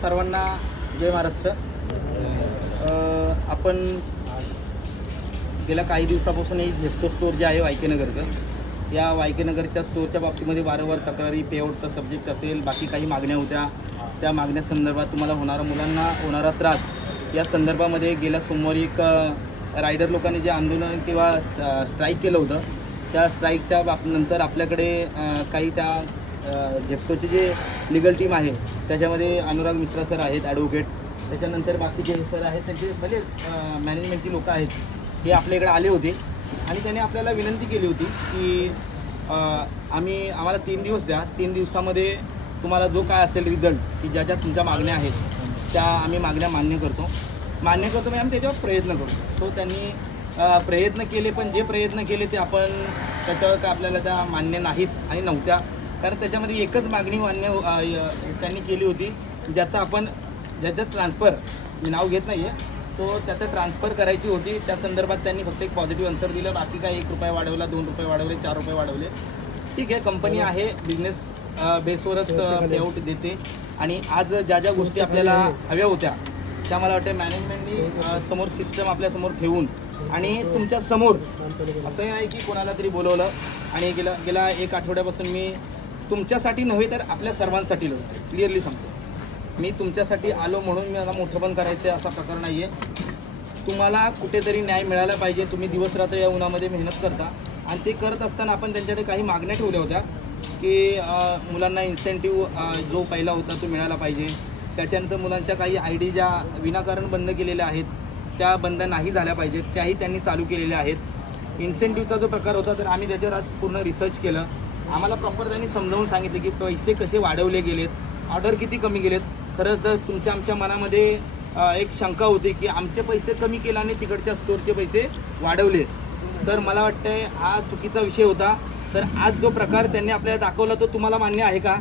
सर्वांना जय महाराष्ट्र. आपण गेल्या काही दिवसापासून ही झेप्टो स्टोर जे आहे वायकेनगरचं या वायकेनगरच्या स्टोअरच्या बाबतीमध्ये वारंवार तक्रारी पेआउटचा सब्जेक्ट असेल बाकी काही मागण्या होत्या त्या मागण्यासंदर्भात तुम्हाला होणारा मुलांना होणारा त्रास या संदर्भामध्ये गेल्या सोमवारी एक रायडर लोकांनी जे आंदोलन किंवा स्ट्राईक केलं होतं त्या स्ट्राईकच्या बाब नंतर आपल्याकडे काही त्या झेप्टोचे जे लिगल टीम आहे त्याच्यामध्ये अनुराग मिश्रा सर आहेत ॲडव्होकेट त्याच्यानंतर बाकीचे सर आहेत त्यांचे भले मॅनेजमेंटची लोकं आहेत हे आपल्या इकडे आले होते. आणि त्यांनी आपल्याला विनंती केली होती की आम्ही आम्हाला तीन दिवस द्या. तीन दिवसामध्ये तुम्हाला जो काय असेल रिझल्ट की ज्या ज्या तुमच्या मागण्या आहेत त्या आम्ही मागण्या मान्य करतो. मान्य करतो म्हणजे आम्ही त्याच्यावर प्रयत्न करतो सो त्यांनी प्रयत्न केले पण जे प्रयत्न केले ते आपण त्याच्यावर काय आपल्याला त्या मान्य नाहीत आणि नव्हत्या. कारण त्याच्यामध्ये एकच मागणी मान्य त्यांनी केली होती ज्याचा आपण ज्याचं ट्रान्सफर मी नाव घेत नाही आहे सो त्याचं ट्रान्सफर करायची होती. त्या संदर्भात त्यांनी फक्त एक पॉझिटिव्ह आन्सर दिलं. बाकी काय एक रुपये वाढवला दोन रुपये वाढवले चार रुपये वाढवले. ठीक आहे कंपनी आहे बिझनेस बेसवरच पेआउट देते. आणि आज ज्या ज्या गोष्टी आपल्याला हव्या होत्या त्या मला वाटतं मॅनेजमेंटनी समोर सिस्टम आपल्यासमोर ठेवून आणि तुमच्यासमोर असं आहे की कोणाला तरी बोलवलं. आणि गेल्या गेल्या एक आठवड्यापासून मी तुमच्यासाठी नव्हे तर आपल्या सर्वांसाठी लढतो क्लिअरली सांगतो. मी तुमच्यासाठी आलो म्हणून मी मला मोठं पण करायचं आहे असा प्रकार नाही आहे तुम्हाला कुठेतरी न्याय मिळाला पाहिजे. तुम्ही दिवस रात्र या उन्हामध्ये मेहनत करता. आणि ते करत असताना आपण त्यांच्याकडे काही मागण्या ठेवल्या होत्या की मुलांना इन्सेंटिव्ह जो पहिला होता तो मिळाला पाहिजे. त्याच्यानंतर मुलांच्या काही आय डी ज्या विनाकारण बंद केलेल्या आहेत त्या बंद नाही झाल्या पाहिजेत. त्याही त्यांनी चालू केलेल्या आहेत. इन्सेंटिव्हचा जो प्रकार होता तर आम्ही त्याच्यावर आज पूर्ण रिसर्च केलं. आम्हाला प्रॉपर त्यांनी समजावून सांगितलं की पैसे कसे वाढवले गेलेत ऑर्डर किती कमी गेलेत. खरं तर तुमच्या आमच्या मनामध्ये एक शंका होती की आमचे पैसे कमी केल्याने तिकडच्या स्टोअरचे पैसे वाढवले. तर मला वाटतंय हा चुकीचा विषय होता. तर आज जो प्रकार त्यांनी आपल्याला दाखवला तो तुम्हाला मान्य आहे का?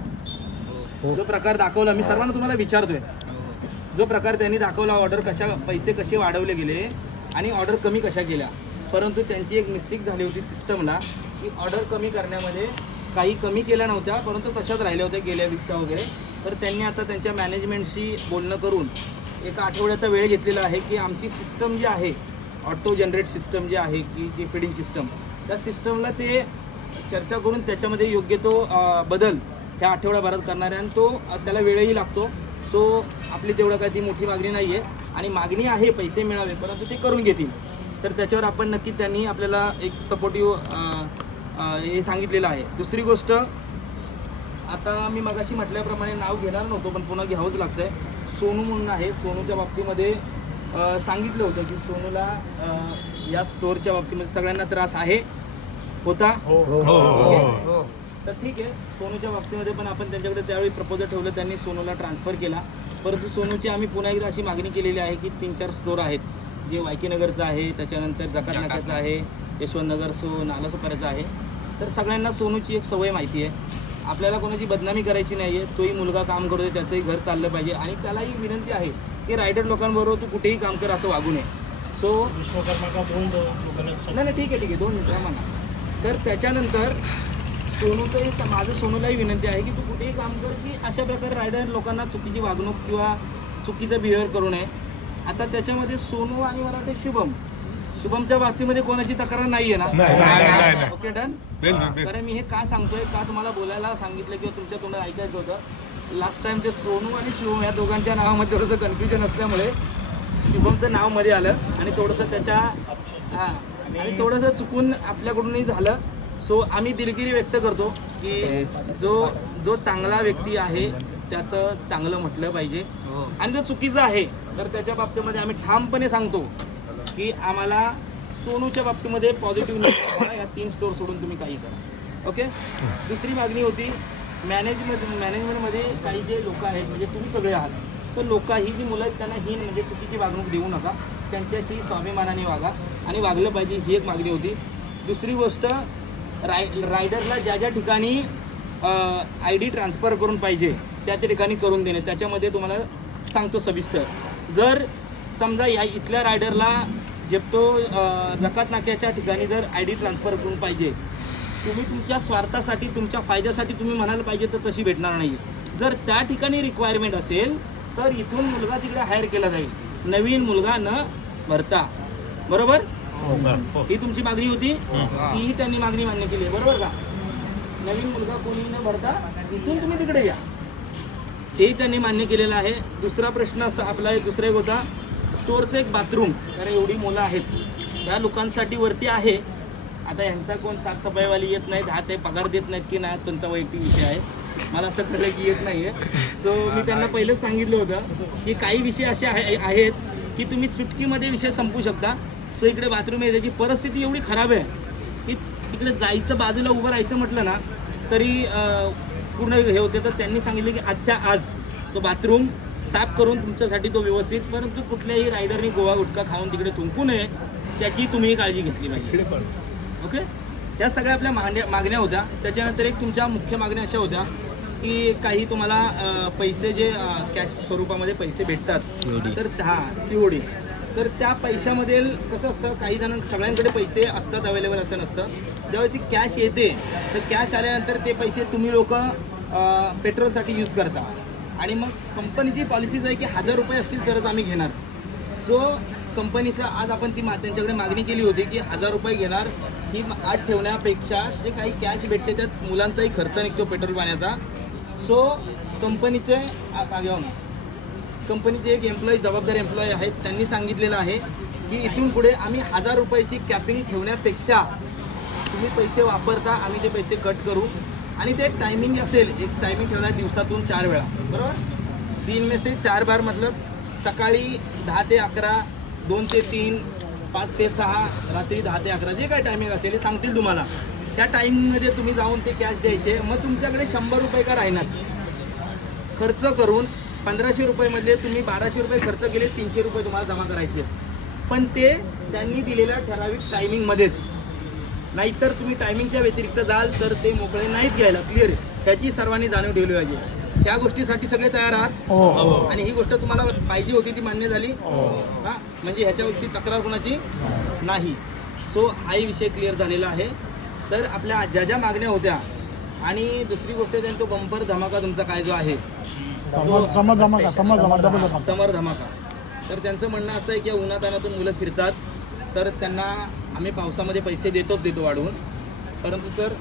जो प्रकार दाखवला मी सर्वांना तुम्हाला विचारतोय. जो प्रकार त्यांनी दाखवला ऑर्डर कशा पैसे कसे वाढवले गेले आणि ऑर्डर कमी कशा केल्या? परंतु त्यांची एक मिस्टेक झाली होती सिस्टमला की ऑर्डर कमी करण्यामध्ये काही कमी केल्या नव्हत्या परंतु तशाच राहिल्या होत्या गेल्या वीकच्या वगैरे. तर त्यांनी आता त्यांच्या मॅनेजमेंटशी बोलणं करून एका आठवड्याचा वेळ घेतलेला आहे की आमची सिस्टम जी आहे ऑटो जनरेट सिस्टम जी आहे की जी फिडिंग सिस्टम त्या सिस्टमला ते चर्चा करून त्याच्यामध्ये योग्य तो बदल ह्या आठवड्याभरात करणार आहे आणि तो त्याला वेळही लागतो. सो आपली तेवढं काही ती मोठी मागणी नाही आहे आणि मागणी आहे पैसे मिळावे परंतु ते करून घेतील. तर त्याच्यावर आपण नक्की त्यांनी आपल्याला एक सपोर्टिव्ह हे सांगितलेलं आहे. दुसरी गोष्ट आता मी मगाशी म्हटल्याप्रमाणे नाव घेणार नव्हतो पण पुन्हा घ्यावंच लागतं आहे सोनू म्हणून आहे. सोनूच्या बाबतीमध्ये सांगितलं होतं की सोनूला या स्टोअरच्या बाबतीमध्ये सगळ्यांना त्रास आहे. होता? ओके. तर ठीक आहे. सोनूच्या बाबतीमध्ये पण आपण त्यांच्याकडे त्यावेळी प्रपोजल ठेवलं त्यांनी सोनूला ट्रान्सफर केला. परंतु सोनूची आम्ही पुन्हा एकदा अशी मागणी केलेली आहे की तीन चार स्टोअर आहेत. जे वायकीनगरचं आहे त्याच्यानंतर जकात नाक्याचं आहे यशवंतनगर सो नालासोपाऱ्याचं आहे. तर सगळ्यांना सोनूची एक सवय माहिती आहे. आपल्याला कोणाची बदनामी करायची नाही आहे तोही मुलगा काम करतोय त्याचंही घर चाललं पाहिजे. आणि त्यालाही विनंती आहे की रायडर लोकांबरोबर तू कुठेही काम कर असं वागू नये. सो विश्वकर्मा का बोल दो लोकांना नाही नाही ठीक आहे ठीक आहे. दोन मिनिटं म्हणा तर त्याच्यानंतर सोनूचंही माझं सोनूलाही विनंती आहे की तू कुठेही काम कर की अशा प्रकारे रायडर लोकांना चुकीची वागणूक किंवा चुकीचं बिहेवियर करू नये. आता त्याच्यामध्ये सोनू आणि मला वाटतं शुभम शुभमच्या बाबतीमध्ये कोणाची तक्रार नाही आहे नाही, नाही, नाही, नाही, ना. Okay done bill, bill, bill. कारण मी हे का सांगतोय? का तुम्हाला बोलायला सांगितलं किंवा तुमच्या तोंडात ऐकायचं होतं? लास्ट टाइम ते सोनू आणि शुभम या दोघांच्या नावामध्ये थोडंसं कन्फ्युजन असल्यामुळे शुभमचं नावमध्ये आलं आणि थोडंसं त्याच्या हां आणि थोडंसं चुकून आपल्याकडूनही झालं. सो आम्ही दिलगिरी व्यक्त करतो की जो जो चांगला व्यक्ती आहे त्याचं चांगलं म्हटलं पाहिजे. आणि जो चुकीचा आहे तर त्याच्या बाबतीमध्ये आम्ही ठामपणे सांगतो. की आम्हाला सोनूच्या बाबतीमध्ये पॉझिटिव्ह या तीन स्टोअर सोडून तुम्ही काही करा. ओके दुसरी मागणी होती मॅनेजमेंट मॅनेजमेंटमध्ये काही जे लोक आहेत म्हणजे तुम्ही सगळे आहात तर लोक ही जी मुलं आहेत त्यांना ही म्हणजे चुकीची वागणूक देऊ नका. त्यांच्याशी स्वाभिमानाने वागा आणि वागलं पाहिजे ही एक मागणी होती. दुसरी गोष्ट राय रायडरला ज्या ज्या ठिकाणी आय डी ट्रान्सफर करून पाहिजे त्या त्या ठिकाणी करून देणे. त्याच्यामध्ये तुम्हाला सांगतो सविस्तर. जर समजा या इथल्या रायडरला जेप्टो जकात नाक्याच्या ठिकाणी जर आय डी ट्रान्सफर करून पाहिजे तुम्ही तुमच्या स्वार्थासाठी तुमच्या फायद्यासाठी तुम्ही म्हणायला पाहिजे तर तशी भेटणार नाही. जर त्या ठिकाणी रिक्वायरमेंट असेल तर इथून मुलगा तिकडे हायर केला जाईल. नवीन मुलगा न भरता. बरोबर? ही तुमची मागणी होती? तीही त्यांनी मागणी मान्य केली आहे. बरोबर का? नवीन मुलगा कोणी न भरता इथून तुम्ही तिकडे या. तेही त्यांनी मान्य केलेलं आहे. दुसरा प्रश्न असा आपला एक दुसरा एक होता. स्टोअरचं एक बाथरूम कारण एवढी मुलं आहेत. त्या लोकांसाठी वरती आहे. आता यांचा कोण साफसफाईवाली येत नाहीत हा ते पगार देत नाहीत की नाही त्यांचा वैयक्तिक विषय आहे. मला असं कळलं की येत नाही आहे सो मी त्यांना पहिलंच सांगितलं होतं की काही विषय असे आहे आहेत की तुम्ही चुटकीमध्ये विषय संपू शकता. सो इकडे बाथरूम आहे त्याची परिस्थिती एवढी खराब आहे की तिकडे जायचं बाजूला उभं राहायचं म्हटलं ना तरी पूर्ण हे होते. तर त्यांनी सांगितले की आजच्या आज तो बाथरूम साफ करून तुमच्यासाठी तो व्यवस्थित परंतु कुठल्याही रायडरनी गोवा गुटखा खाऊन तिकडे थुंकू नये त्याची तुम्ही काळजी घेतली पाहिजे. ओके? या सगळ्या आपल्या मागण्या मागण्या होत्या. त्याच्यानंतर एक तुमच्या मुख्य मागण्या अशा होत्या की काही तुम्हाला पैसे जे कॅश स्वरूपामध्ये पैसे भेटतात तर हां सी ओ डी तर त्या पैशामध्ये कसं असतं काही जण सगळ्यांकडे पैसे असतात अवेलेबल असं नसतं. जेव्हा ती कॅश येते तर कॅश आल्यानंतर ते पैसे तुम्ही लोक पेट्रोलसाठी यूज करता. आणि मग कंपनीची पॉलिसीज आहे की हजार रुपये असतील तरच आम्ही घेणार. सो कंपनीचं आज आपण ती मा त्यांच्याकडे मागणी केली होती की हजार रुपये घेणार. ही आत ठेवण्यापेक्षा जे काही कॅश भेटते त्यात मुलांचाही खर्च निघतो पेट्रोल पाण्याचा. सो कंपनीचे कंपनीचे एक एम्प्लॉई जबाबदार एम्प्लॉई आहेत. त्यांनी सांगितलेलं आहे की इथून पुढे आम्ही हजार रुपयाची कॅपिंग ठेवण्यापेक्षा तुम्ही पैसे वापरता आम्ही ते पैसे कट करू. आणि ते एक टायमिंग असेल. एक टायमिंग ठेवला दिवसातून चार वेळा. बरोबर? तीन मे से चार बार मतलब सकाळी दहा ते अकरा दोन ते तीन पाच ते सहा रात्री दहा ते अकरा जे काय टायमिंग असेल हे सांगतील तुम्हाला. त्या टायमिंगमध्ये तुम्ही जाऊन ते कॅश द्यायचे. मग तुमच्याकडे शंभर रुपये का राहणार? खर्च करून पंधराशे रुपयेमधले तुम्ही बाराशे रुपये खर्च केले तीनशे रुपये तुम्हाला जमा करायचे पण ते त्यांनी दिलेल्या ठराविक टायमिंगमध्येच नाहीतर तुम्ही टायमिंगच्या व्यतिरिक्त जाल तर ते मोकळे नाहीत घ्यायला क्लिअर त्याची सर्वांनी जाणीव ठेवली पाहिजे. त्या गोष्टीसाठी सगळे तयार आहात. आणि ही गोष्ट तुम्हाला पाहिजे होती ती मान्य झाली. हा. म्हणजे ह्याच्यावरती तक्रार कोणाची? नाही. सो हाही विषय क्लिअर झालेला आहे. तर आपल्या ज्या ज्या मागण्या होत्या आणि दुसरी गोष्ट त्यांनी तो बंपर धमाका तुमचा काय जो आहे. समर धमाका तर त्यांचं म्हणणं असं आहे की उन्हातानातून मुलं फिरतात. तर त्यांना आम्ही पावसामध्ये पैसे देतोच देतो वाढवून. परंतु सर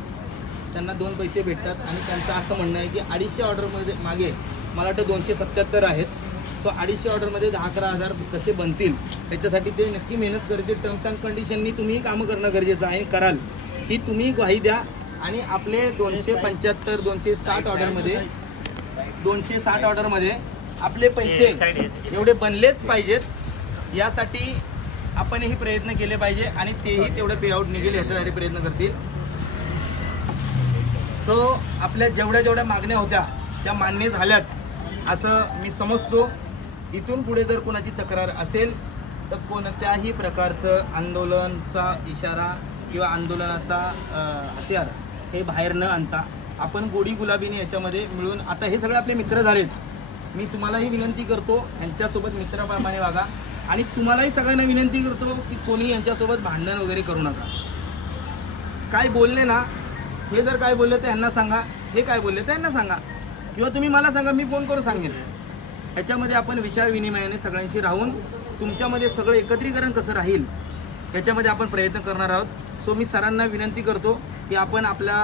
त्यांना दोन पैसे भेटतात आणि त्यांचं असं म्हणणं आहे की अडीचशे ऑर्डरमध्ये मागे मला वाटतं दोनशे सत्याहत्तर आहेत. सो अडीचशे ऑर्डरमध्ये दहा अकरा हजार कसे बनतील? त्याच्यासाठी ते नक्की मेहनत करतील. टर्म्स अँड कंडिशननी तुम्ही कामं करणं गरजेचं आहे कराल. ही तुम्ही ग्वाही द्या आणि आपले दोनशे पंच्याहत्तर दोनशे साठ ऑर्डरमध्ये दोनशे साठ ऑर्डरमध्ये आपले पैसे एवढे बनलेच पाहिजेत. यासाठी आपणही प्रयत्न केले पाहिजे आणि तेही तेवढं पेआउट निघेल याच्यासाठी प्रयत्न करतील. सो आपल्या जेवढ्या जेवढ्या मागण्या होत्या त्या मान्य झाल्यात असं मी समजतो. इथून पुढे जर कोणाची तक्रार असेल तर कोणत्याही प्रकारचं आंदोलनचा इशारा किंवा आंदोलनाचा हत्यार हे बाहेर न आणता आपण गोडी गुलाबीने याच्यामध्ये मिळून आता हे सगळे आपले मित्र झालेत. मी तुम्हालाही विनंती करतो यांच्यासोबत मित्राप्रमाणे वागा. आणि तुम्हालाही सगळ्यांना विनंती करतो की कोणी यांच्यासोबत भांडण वगैरे करू नका. काय बोलले ना हे जर काय बोलले तर यांना सांगा हे काय बोलले तर यांना सांगा. किंवा तुम्ही मला सांगा मी फोन करून सांगेन. ह्याच्यामध्ये आपण विचार विनिमयाने सगळ्यांशी राहून तुमच्यामध्ये सगळं एकत्रीकरण कसं राहील याच्यामध्ये आपण प्रयत्न करणार आहोत. सो मी सरांना विनंती करतो की आपण आपल्या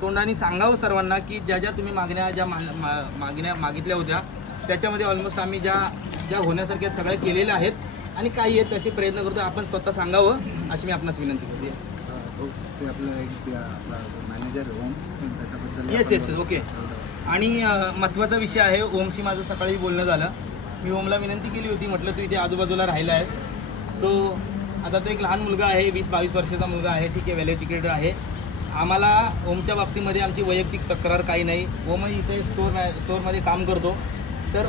तोंडाने सांगावं सर्वांना की ज्या ज्या तुम्ही मागण्या ज्या मा- मागण्या मागितल्या होत्या त्याच्यामध्ये ऑलमोस्ट आम्ही ज्या ज्या होण्यासारख्या सगळ्या केलेल्या आहेत आणि काही आहेत तसे प्रयत्न करतो आपण स्वतः सांगावं अशी मी आपणास विनंती करते. ते आपलं एक मॅनेजर ओम त्याच्याबद्दल येस येस ओके आणि महत्त्वाचा विषय आहे ओमशी माझं सकाळी बोलणं झालं. मी ओमला विनंती केली होती म्हटलं तू इथे आजूबाजूला राहिला आहेस. सो आता तो एक लहान मुलगा आहे वीस बावीस वर्षाचा मुलगा आहे ठीक आहे वेल एज्युकेटेड आहे. आम्हाला ओमच्या बाबतीमध्ये आमची वैयक्तिक तक्रार काही नाही. ओम इथे स्टोर स्टोअरमध्ये काम करतो. तर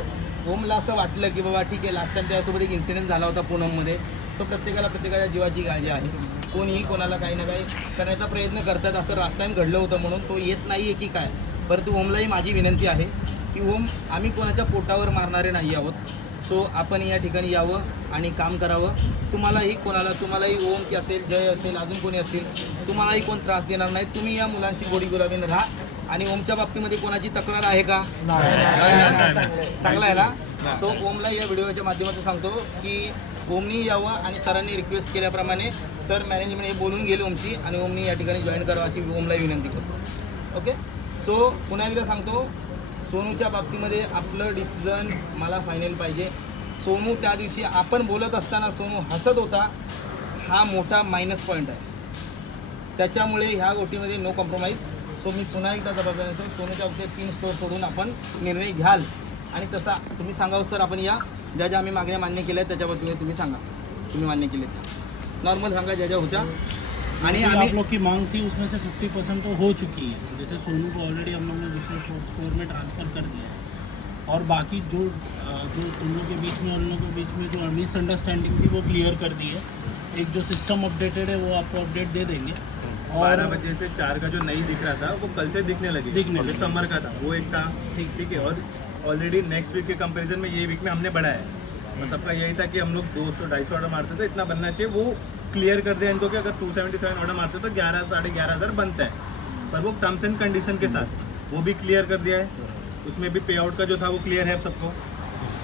ओमला असं वाटलं की बाबा ठीक आहे लास्ट टाइम त्यासोबत एक इन्सिडेंट झाला होता पूनममध्ये. सो प्रत्येकाला प्रत्येकाच्या जीवाची काळजी आहे. कोणीही कोणाला काही ना काही करण्याचा प्रयत्न करतात. असं लास्ट टाइम घडलं होतं म्हणून तो येत नाही आहे की काय. परंतु ओमलाही माझी विनंती आहे की ओम आम्ही कोणाच्या पोटावर मारणारे नाही आहोत. सो आपण या ठिकाणी यावं आणि काम करावं. तुम्हालाही कोणाला तुम्हालाही ओम की असेल जय असेल अजून कोणी असेल तुम्हालाही कोण त्रास देणार नाही. तुम्ही या मुलांशी गोडी गुलाबीन राहा. आणि ओमच्या बाबतीमध्ये कोणाची तक्रार आहे का? नाही. नाही ना? चांगला आहे ना? सो ओमला या व्हिडिओच्या माध्यमातून सांगतो की ओमनी यावं आणि सरांनी रिक्वेस्ट केल्याप्रमाणे सर मॅनेजमेंट हे बोलून गेले ओमशी आणि ओमनी या ठिकाणी जॉईन करावं अशी ओमला विनंती करतो. ओके सो पुन्हा एकदा सांगतो सोनूच्या बाबतीमध्ये आपलं डिसिजन मला फायनल पाहिजे. सोनू त्या दिवशी आपण बोलत असताना सोनू हसत होता. हा मोठा मायनस पॉईंट आहे. त्याच्यामुळे ह्या गोष्टीमध्ये नो कॉम्प्रोमाइज सो मी पुन्हा एकदा जबाबदारी देतो सोनूच्या बाबतीत तीन स्टोअर सोडून आपण निर्णय घ्याल. आणि तसा तुम्ही सांगावं सर आपण या. ज्या ज्या आम्ही मागण्या मान्य केल्या आहेत त्याच्या बाबतीत तुम्ही सांगा. तुम्ही मान्य केले त्या. नॉर्मल सांगा ज्या ज्या होत्या. आणि आप लोग की मांग थी उसमें से 50 परसेंट तो हो चुकी है। जैसे सोनू को ऑलरेडी हम लोग ने दूसरे स्टोर में ट्रांसफ़र कर दिया है। और बाकी जो जो तुम लोग के बीच में उन लोगों के बीच में जो मिसअंडरस्टैंडिंग थी वो क्लियर कर दी है। एक जो सिस्टम अपडेटेड है वो आपको अपडेट दे देंगे। बारह बजे से चार का जो नहीं दिख रहा था वो कल से दिखने लगे। दिखने लगे। समर का था वो एक था। ठीक। ठीक है और ऑलरेडी नेक्स्ट वीक के कंपेरिजन में ये वीक में हमने बढ़ाया है। और सबका यही था कि हम लोग दो सौ ढाई सौ ऑर्डर मारते थे इतना बनना चाहिए। वो क्लियर कर दिया इनको कि अगर टू सेवेंटी सेवन ऑर्डर मारते तो ग्यारह साढ़े ग्यारह हज़ार बनता है। पर वो टर्म्स एंड कंडीशन के साथ वो भी क्लियर कर दिया है। उसमें भी पे आउट का जो था वो क्लियर है सबको।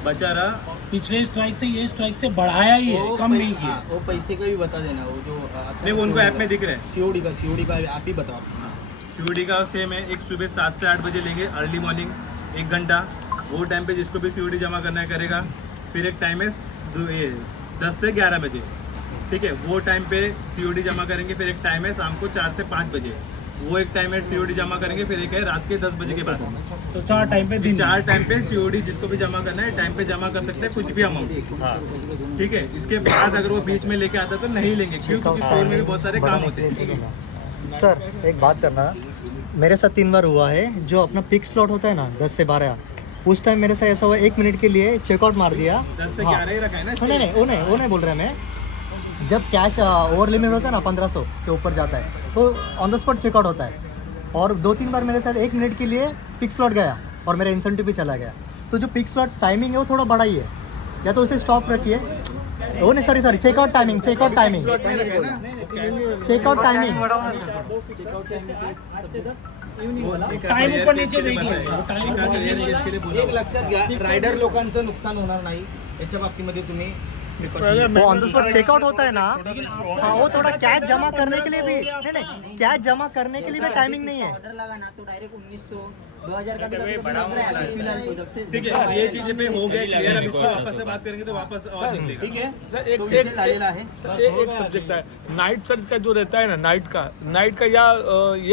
बचा रहा पिछले स्ट्राइक से ये स्ट्राइक से बढ़ाया ही है कम नहीं हाँ, किया वो पैसे का भी बता देना वो जो नहीं वो उनको ऐप में दिख रहा है। सीओडी का सीओडी का आप ही बताओ सीओडी का सेम है एक सुबह सात से आठ बजे लेंगे अर्ली मॉर्निंग एक घंटा। वो टाइम पे जिसको भी सीओडी जमा करना है करेगा। फिर एक टाइम है दस से ग्यारह बजे। ठीक है वो टाइम पे सीओडी जमा करेंगे फिर एक टाइम है शाम को चार से पाँच बजे। वो एक टाइम है सीओडी जमा करेंगे फिर एक है रात के दस बजे के बाद। तो चार टाइम पे दिन। चार टाइम पे सीओडी जिसको भी जमा करना है टाइम पे जमा कर सकते हैं कुछ भी अमाउंट ठीक है? इसके बाद अगर वो बीच में लेके आता है तो नहीं लेंगे क्यों क्योंकि स्टोर में भी बहुत सारे काम होते हैं। सर एक बात करना। मेरे साथ तीन बार हुआ है जो अपना पिक स्लॉट होता है ना दस से बारह। उस टाइम मेरे साथ ऐसा हुआ एक मिनट के लिए चेकआउट मार दिया। दस से हाँ। ग्यारह ही रखा है ना नहीं नहीं वो नहीं वो नहीं बोल रहा मैं। जब कैश ओवर लिमिट होता है ना पंद्रह सौ के ऊपर जाता है तो ऑन द स्पॉट चेकआउट होता है। और दो तीन बार मेरे साथ एक मिनट के लिए पिक स्लॉट गया और मेरा इंसेंटिव भी चला गया। तो जो पिक स्लॉट टाइमिंग है वो थोड़ा बड़ा ही है। या तो उसे स्टॉप रखिए। वो नहीं sorry. Sorry. Checkout timing checkout timing checkout timing time ऊपर नीचे एक लक्षात घ्या। रायडर लोकांचं नुकसान होणार नाही. याच्या बाबतीमध्ये तुम्ही वो ऑन द स्पॉट चेकआउट होता है ना हाँ वो थोड़ा कैश जमा करने के लिए भी नहीं नहीं कैश जमा करने के लिए भी टाइमिंग नहीं है। ऑर्डर लगा तो डायरेक्ट उन्नीस सौ दो हज़ार का भी तो लग रहा है तो ठीक है ये चीज़ें पे हो गया क्लियर अब इसको वापस से बात करेंगे तो वापस और निकलेगा ठीक आहे सर, एक तो एक एक एक सब्जेक्ट है। नाइट सर का जो रहता है ना नाइट का। नाइट का या ये